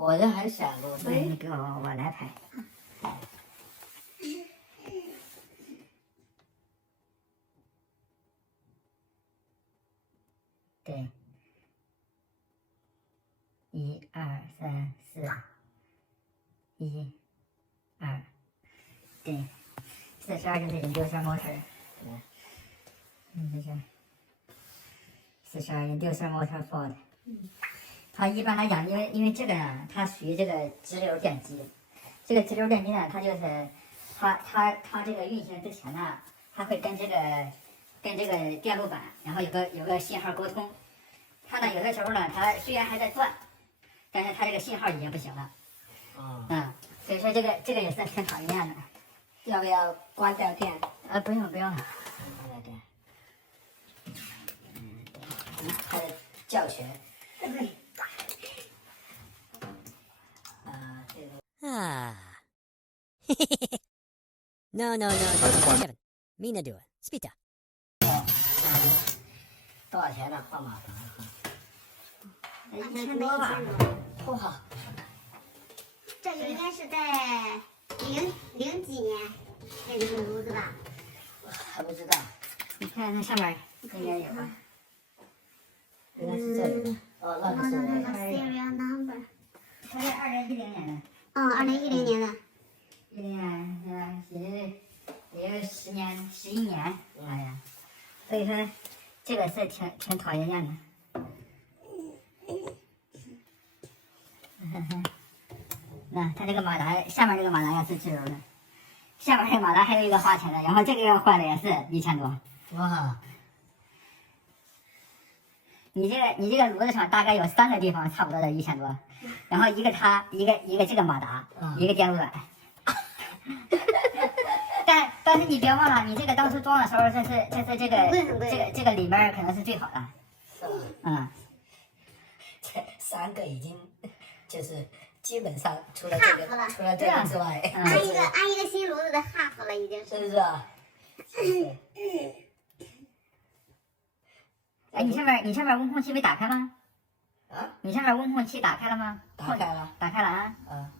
我这还闪过，所以你给我来拍。对，1、2、3、4，1、2，对，42就是研究生模式。这是42研究生模式 Ford。它一般来讲，因为这个呢，它属于这个直流电机。这个直流电机呢，它就是它这个运行之前呢，它会跟这个电路板，然后有个信号沟通。它呢有的时候呢，它虽然还在转，但是它这个信号已经不行了。所以说这个也是挺讨厌的。要不要关掉电？不用了。关掉电。它的教学。No, Kevin. Mina do it. Spita. 多少钱呢？换马达1000多吧。哇，这个应该是在零几年那个炉子吧？我还不知道。你看那上面应该有吧？应该是这里的。那个是。 serial number。它是2010年的。 2010年的。10年，也有10年、11年，哎呀，所以说这个是挺讨厌的。那它这个马达下面这个马达也是直流的，下面这个马达还有一个花钱的，然后这个要换的也是1000多。哇，你这个炉子上大概有3个地方差不多的1000多，然后一个它一个这个马达，一个电路板。但是你别忘了，你这个当初装的时候，这是这个里面可能是最好的。是吧？这3个已经就是基本上除了这个之外，安一个新炉子的 half 了，已经是。是不是啊？哎，你上面温控器没打开吗？啊？你上面温控器打开了吗？打开了。打开了啊。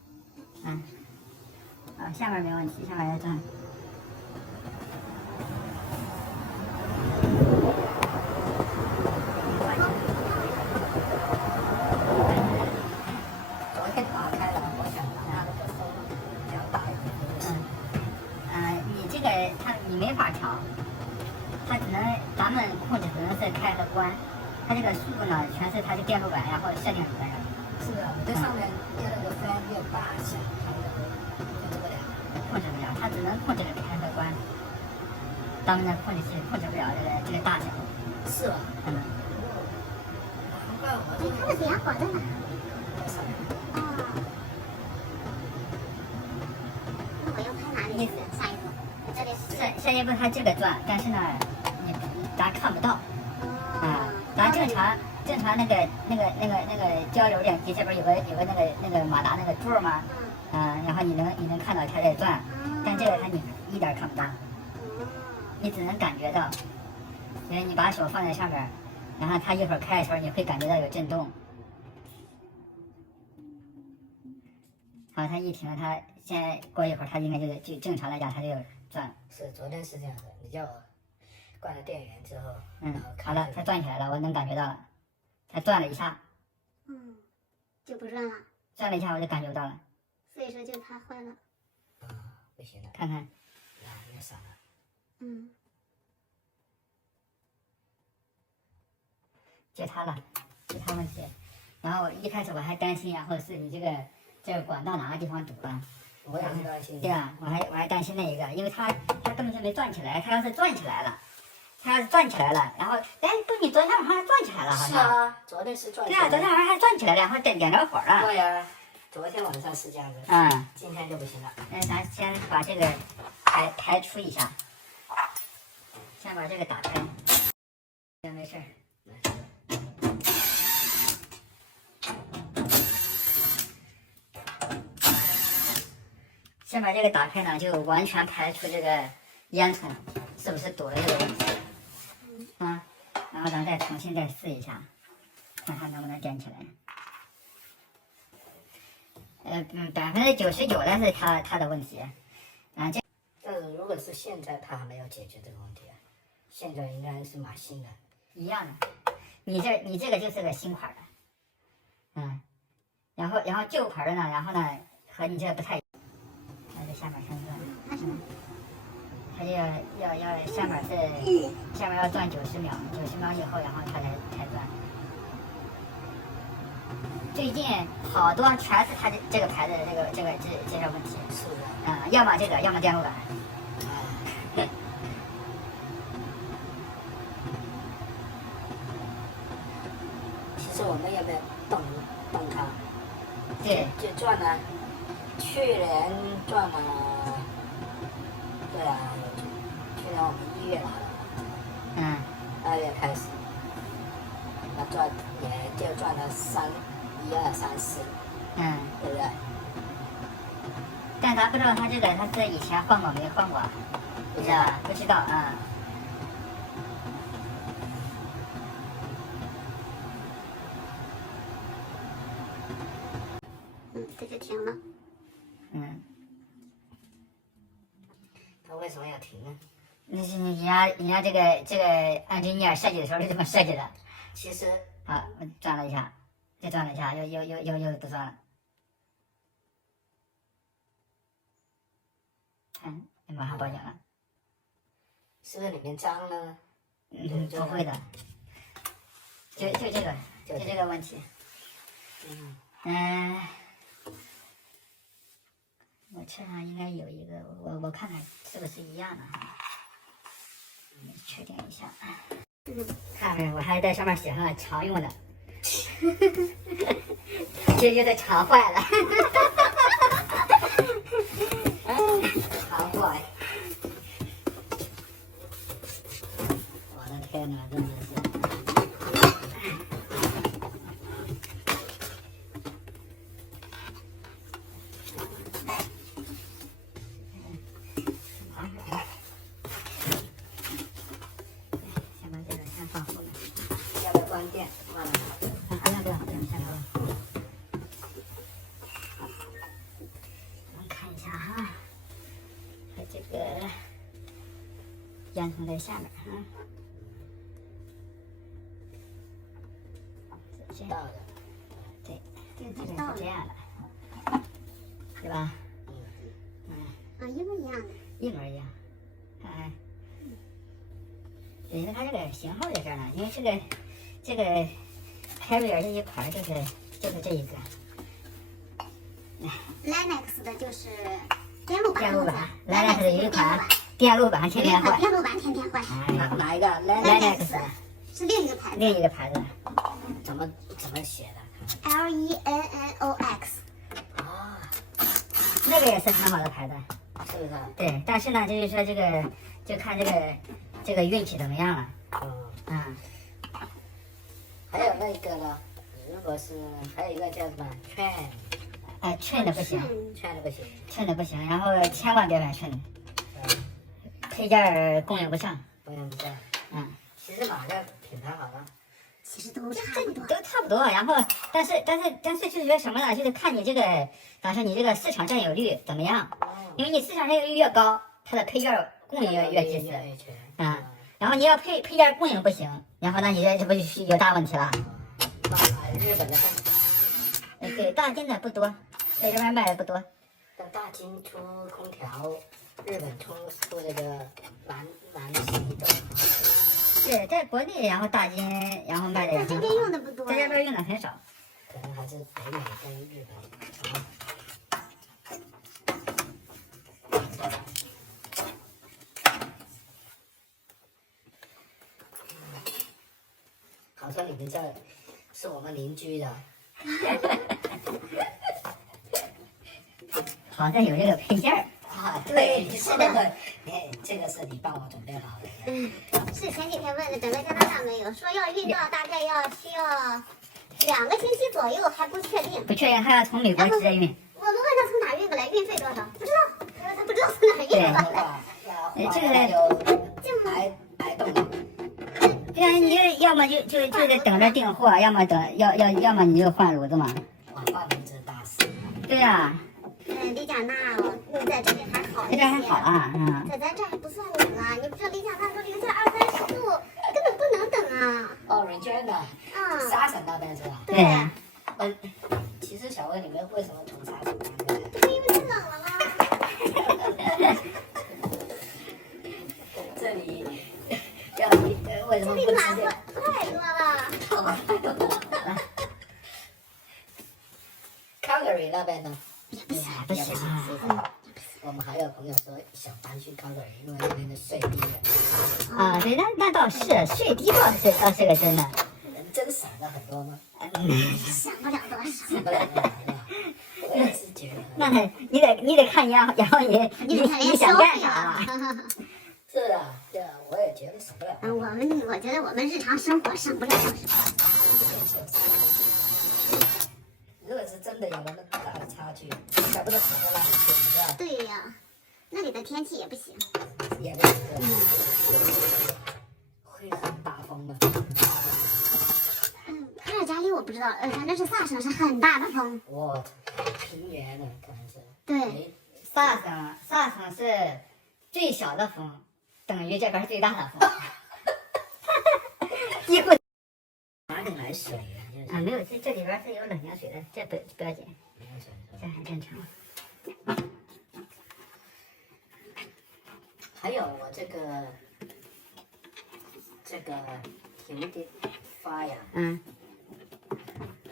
下面没问题，下面要转。昨天打开了，我想把它那个风调大一点。你这个你没法调，它只能咱们控制只能是开和关，它这个速度呢全是它的电路板然后设定出来的。是的，这上面越那个翻越大小，它那个控制不了。控制不了，它只能控制开和关。咱们的控制器控制不了这个大小。是吧？难怪我这它的点火在哪？上面。那我要拍哪里？下一步，这里是。下一步它这个转，但是呢，咱看不到。咱正常那个交流电机这边有个那个马达那个座吗？然后你能看到它在转，但这个你一点看不到，你只能感觉到。所以你把手放在上面，然后它一会儿开的时候，你会感觉到有震动。好，它一停，它现在过一会儿，它应该就正常来讲，它就转。是昨天是这样的，你叫我关了电源之后，好了，它转起来了，我能感觉到了，它转了一下，就不转了。转了一下，我就感觉到了。所以说就它坏了。不行了，看看，那傻了。就它了，就它问题。然后一开始我还担心，然后是你这个管道哪个地方堵了。我也是担心。对啊，我还担心那一个，因为它根本就没转起来，它要是转起来了，然后你昨天晚上还转起来了，好像。是啊，昨天是转起来了。对啊，昨天晚上还转起来了，然后点着火了。对呀，昨天晚上是这样子。今天就不行了。那咱先把这个排除一下，先把这个打开。行，没事儿。先把这个打开呢，就完全排除这个烟囱是不是堵了这个问题。然后咱重新再试一下，看看能不能点起来。99%的是他的问题。啊，这但是如果是现在，他还没有解决这个问题啊，现在应该是买新的。一样的。你这个就是个新款的，然后旧款的呢，然后呢和你这个不太一样。它这下面先转，它就要下面要转90秒，90秒以后，然后它才转。最近好多全是它这个牌子的这个问题，是的。要么这个，要么电路板。其实我们也没有动它，对，就赚了，去年赚了，对啊，去年我们1月拿的，2月开始，那赚也就赚了1、2、3、4，对不对？但咱不知道他这个他是以前换过没换过，不知道啊。这就停了。他为什么要停呢？那是人家这个engineer设计的时候是这么设计的。其实好，我转了一下，再转了一下，又不转了。看，马上报警了。是不是里面脏呢？不会的，就这个问题。我车上应该有一个，我看看是不是一样的哈，确定一下。看看，我还在上面写上了常用的，这在常坏了。常坏。我的天哪，真的是。烟囱在下面是这样的，对，这个是这样的，对吧？一模一样的。一模一样，因为它这个型号在这儿呢，因为这个Carrier 这一款就是这一个。Lennox 的就是电路板，Lennox 有一款电路板天天换。电路板天天换。哪一个 ？Lennox 是另一个牌子。怎么写的？Lennox。那个也是很好的牌子，是不是？对，但是呢，就是说就看这个运气怎么样了。还有那个呢？如果是还有一个叫什么券的不行，券的不行，券的不行，然后千万别买券的，配件供应不上。其实哪个品牌好呢？其实都差不多。都差不多，然后但是就是说什么呢？就是看你这个，咋说你这个市场占有率怎么样？因为你市场占有率越高，它的配件供应越支持。然后你要配件供应不行，然后那你这不就有大问题了？日本的对，大金的不多，在这边卖的不多。但大金出空调，日本出这个南西的。是在国内，然后大金，然后卖的也很好。在这边用的不多，在这边用的很少。可能还是北美跟日本。好像你们这是我们邻居的。好像有这个配件儿。对，是的。这个是你帮我准备好的。是前几天问的，整个加拿大没有，说要运到大概需要2个星期左右，还不确定。不确定，还要从美国直接运。我们问他从哪运过来，运费多少？不知道，他说他不知道从哪运过来。这个有挨冻。对啊，你要么就得等着订货，要么要么你就换炉子嘛。换炉子大事。对呀。李贾娜在这里还好一些。这边还好啊，嗯。在咱这还不算冷啊，你不知道李贾娜都零下20-30度，根本不能等啊。哦，人圈的，沙省那边是吧？对呀。其实小魏，你们为什么从沙省搬过来？因为太冷了啦。这里，要你为什么不直接？太热了。Calgary 那边呢？不行啊。我们还有朋友说想搬去 Calgary，因为那边的税低了。啊，对，那倒是税低倒是个真的。人真省了很多吗？想不了多少。省不了多少是吧？我也是觉得。那你得看然后你想干啥啊？是啊，对啊，我也觉得省不了。我觉得我们日常生活省不了多少。如果是真的有那么大的差距，晓不得跑到那里去，是吧？对呀，那里的天气也不行。也不行。会很大风吗？卡尔加里我不知道，反正是萨省是很大的风。我平原的可能是。对。萨省是最小的风，等于这边是最大的风。几乎。哪里来水呀？啊，没有，这里边是有冷凝水的，这不要紧，这很正常。还有我这个有点发呀，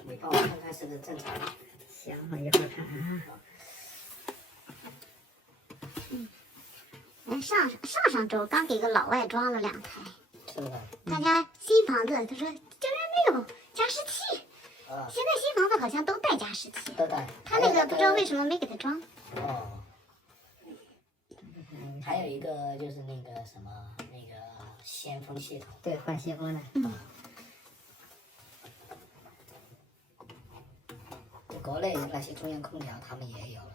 你帮我看看是不是正常？行，我一会儿看看啊。上周刚给个老外装了2台。是的。大家新房子，他说这边没有加湿器。现在新房子好像都带加湿器。都带。他那个不知道为什么没给他装。哦。还有一个就是那个什么先锋系统。对，换先锋的。国内那些中央空调他们也有了。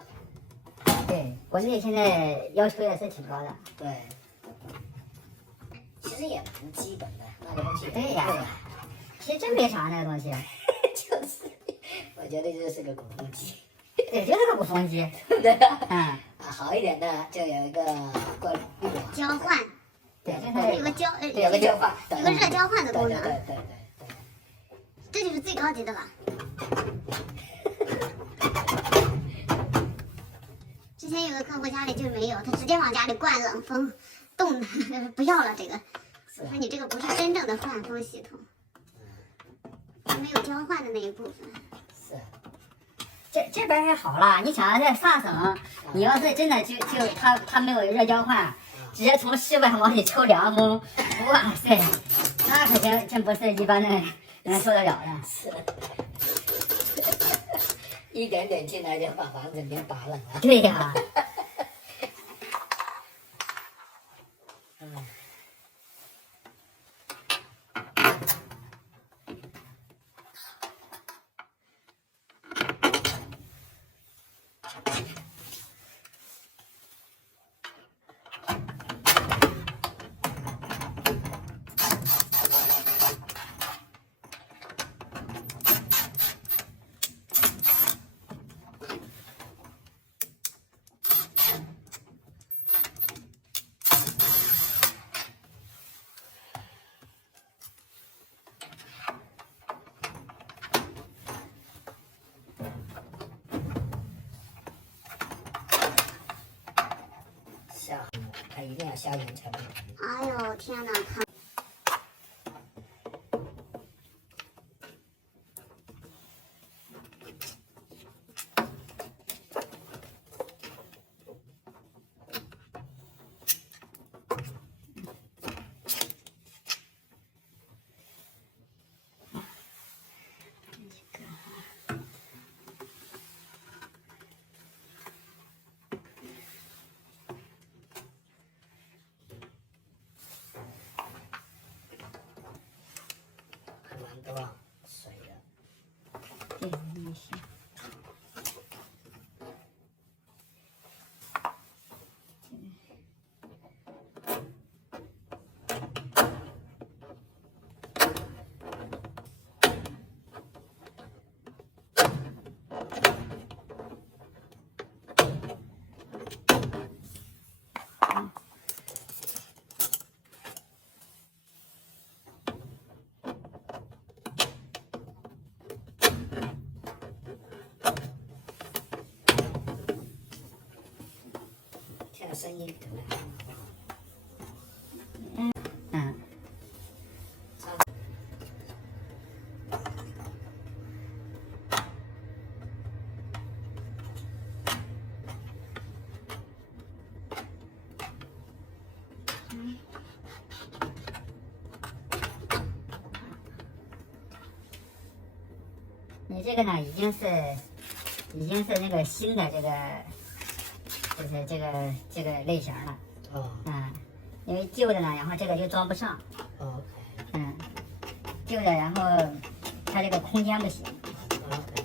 对，国内现在要求也是挺高的。对。其实也蛮基本的，那个东西。对呀。其实真没啥那个东西。就是，我觉得就是个鼓风机。对，就是个鼓风机。对啊。好一点的就有一个过滤网。交换。对，有个交换，有个热交换的功能。对。这就是最高级的了。之前有个客户家里就没有，他直接往家里灌冷风，冻的不要了这个。说你这个不是真正的换风系统，没有交换的那一部分。是。这边还好啦，你想在萨省，你要是真的就他没有热交换，直接从室外往里抽凉风，哇塞，那可真不是一般的能受得了的。是。一点点进来就把房子给打冷了。对呀。它一定要消炎才能。哎呦天哪！个声音，对不对？嗯。你这个呢，已经是那个新的这个，就是这个类型了。哦。因为旧的呢，然后这个就装不上。OK。旧的，然后它这个空间不行。OK。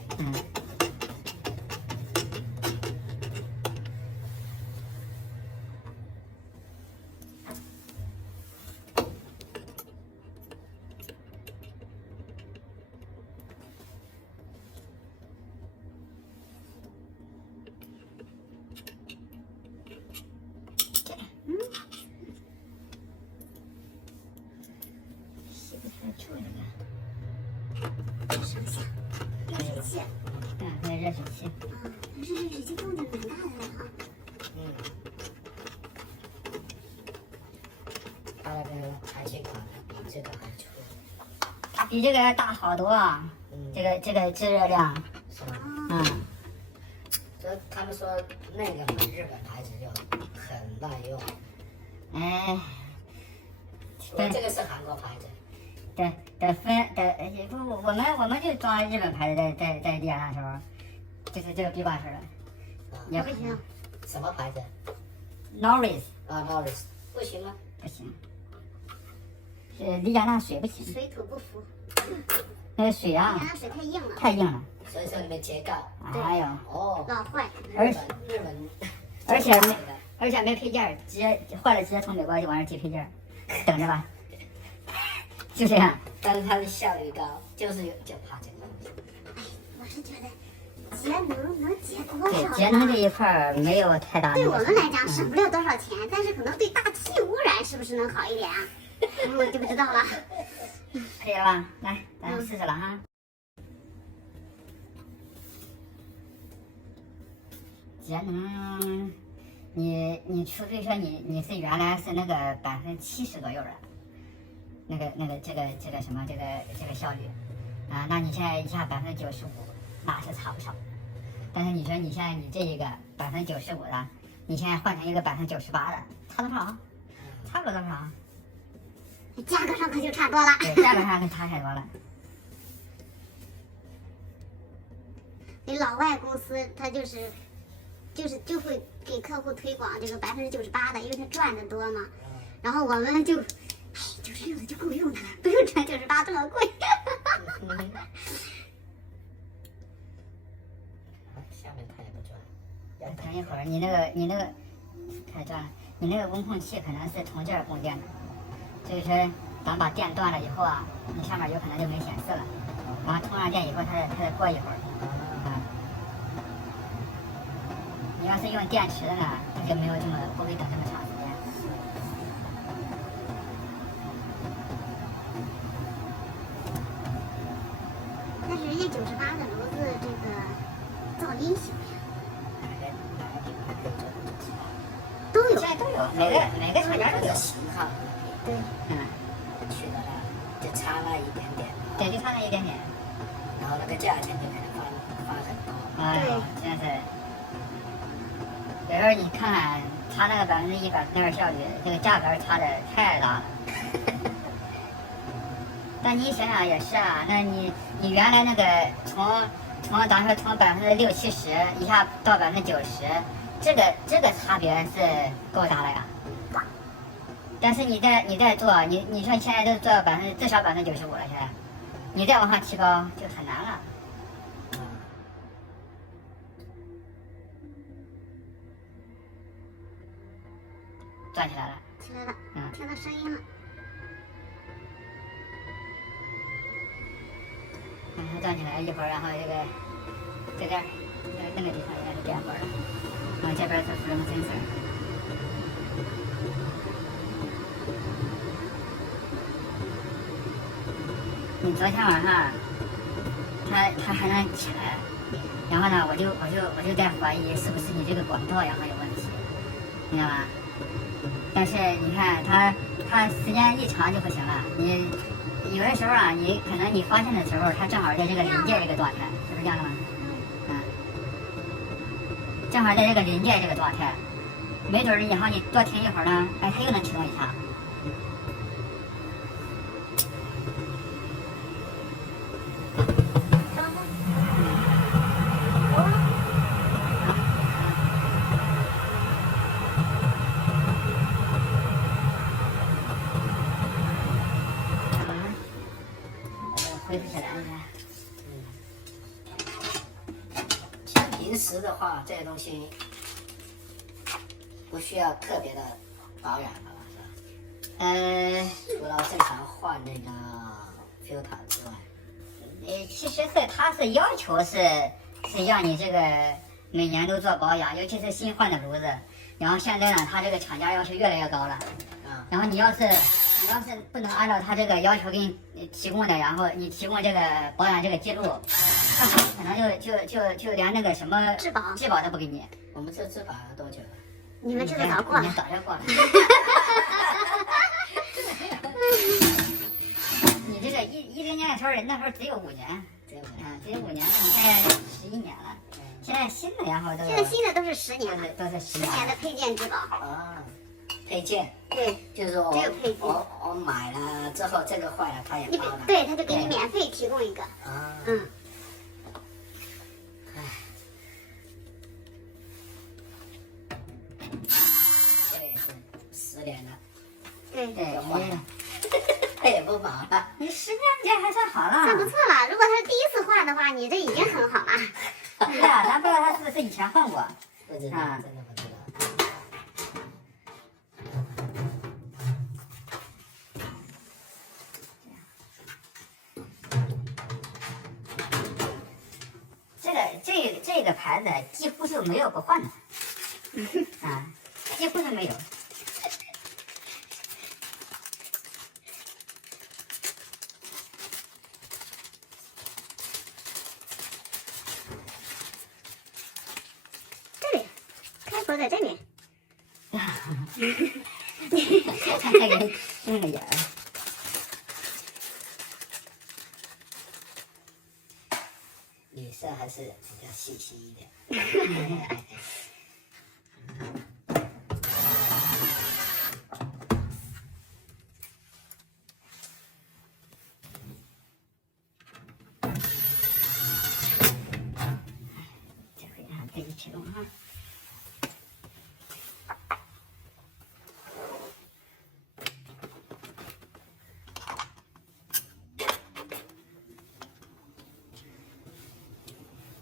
上下热水器。那热水器。但是热水器动静蛮大的了哈。它那个排气管比这个还粗。它比这个大好多啊！这个制热量。是吧？这他们说那个日本牌子就很耐用。这个是韩国牌子。得分不，我们就装日本牌子在地上的时候，就是这个闭关式的，也不行。什么牌子 ？Norris。Norris 不行吗？不行。离家那水不行。水土不服。那个水啊。离家水太硬了。太硬了。所以说你们秸秆。哎呦。哦。老坏。日本。而且没配件，直接坏了直接从美国就往这寄配件，等着吧。就这样，但是它的效率高，就怕这个东西。我是觉得节能节多少？对，节能这一块没有太大。对我们来讲省不了多少钱，但是可能对大气污染是不是能好一点啊？我就不知道了。可以了吧？来，咱试试了哈。节能，你除非说你是原来是那个70%左右的。这个什么这个效率，那你现在一下95%，那是差不少。但是你说你现在你这一个95%的，你现在换成一个98%的，差多少？差不了多少。价格上可就差多了。对，价格上可差太多了。那老外公司他就会给客户推广这个98%的，因为他赚的多嘛。然后我们就。96的就够用的了，不用穿98这么贵。下面它也不转。等一会儿，你那个太转了，你那个温控器可能是从这儿供电的，所以说咱把电断了以后啊，你上面有可能就没显示了，然后通上电以后，它得过一会儿。你要是用电池的呢，它就没有不会等这么长时间。但是人家98的炉子这个噪音小呀。都有。现在都有，每个厂家都有型号。对。去到那就差那一点点。对，就差那一点点。然后那个价钱就可能翻很多。哎，真是。有时候你看看差那个100%效率，这个价格差的太大了。但你想想也是啊，那你原来那个从咱说从60%、70%一下到90%，这个差别是够大的呀。但是你再做，你说现在都做至少95%了，现在你再往上提高就很难了。转起来了。起来了。听到声音了。它转起来一会儿，然后这个在这儿，那个地方也是电会儿了，然后这边是flame sensor。你昨天晚上，它还能起来，然后呢，我就在怀疑是不是你这个管道然后有问题，明白吧？但是你看它时间一长就不行了。你有的时候啊，你可能你发现的时候，它正好在这个临界这个状态，是不是这样的吗？正好在这个临界这个状态，没准儿以后你多停一会儿呢，哎，它又能启动一下。恢复起来了。像平时的话，这些东西不需要特别的保养的吧，是吧？除了正常换那个 filter 之外，其实它是要求是让你这个每年都做保养，尤其是新换的炉子。然后现在呢，它这个厂家要求越来越高了。然后你要是不能按照他这个要求给你提供的，然后你提供这个保养这个记录，他可能就连那个什么质保都不给你。我们这质保了多久了？你们这个早过了，早就过了。你这个10年的时候，那时候只有5年，只有5年了，你现在11年了。现在新的然后都现在新的都是10年了，都是10 10年的配件质保。啊，配件。对，就是说只有配件。我买了之后，这个坏了，他也包了。对，他就给你免费提供一个。啊。这也是10年了。对。就坏了。他也不忙了。你10年这还算好了。算不错了，如果他是第一次换的话，你这已经很好了。对啊，咱不知道他是不是以前换过。不知道，真的不知道。这个牌子几乎是没有不换的，几乎是没有。这里，开口在这里。看那个眼儿。女生还是比较细心一点。这回让自己启动哈。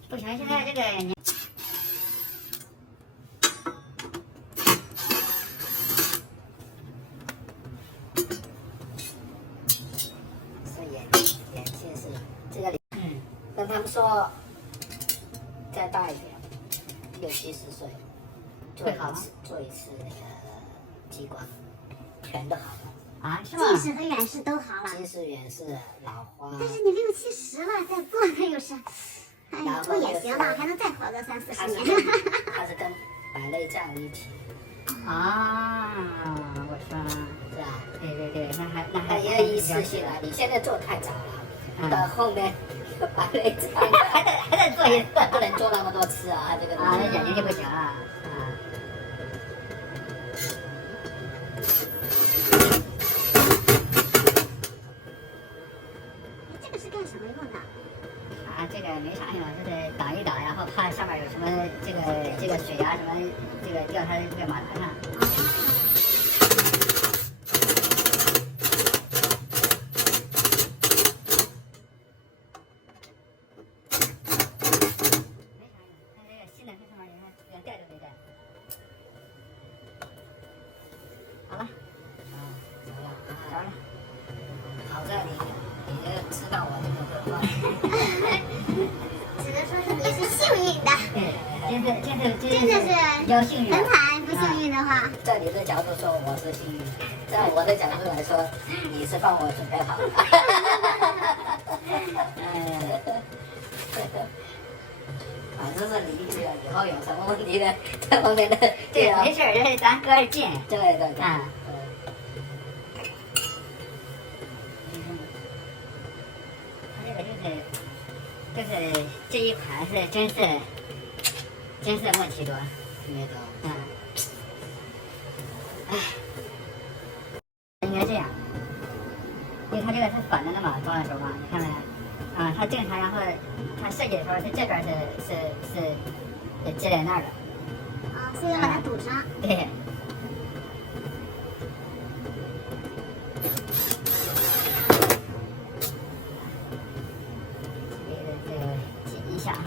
不行，现在这个是眼睛是这个，跟他们说再大一点，60、70岁做一次那个激光，全都好了。啊，是吗？近视和远视都好了。近视、远视、老花。但是你60、70了，再做那又是。哎呀，不过也行吧，还能再活个30、40年。它是跟白内障一起。啊，我说是吧？对，那还也有一次性了。你现在做太早了，到后面白内障还得做一次，不能做那么多次啊，这个那眼睛就不行了。这个是干什么用的？这个没啥用，就是挡一挡，然后怕上面有什么这个水啊什么这个掉它的这个马达上。好了，着了。好在你知道我这么会换。只能说是你是幸运的。对，真的是要幸运。很惨，不幸运的话。在你的角度说我是幸运，在我的角度来说，你是帮我准备好了。反正是邻居啊，以后有什么问题呢？这方面的对，没事儿，这咱隔着近。对对对。啊。它这个就是这一款是真是莫奇多。没错。嗯。唉。应该这样，因为它这个是反着的嘛，左手嘛，你看没？啊，它正常，然后它设计的时候是这边是接在那儿的。啊，所以要把它堵上。对。这个紧一下啊。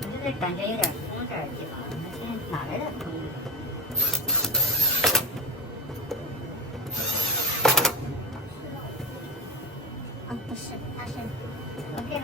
我这感觉有点风这儿地方，这哪来的风？啊，不是，它是 OK 了。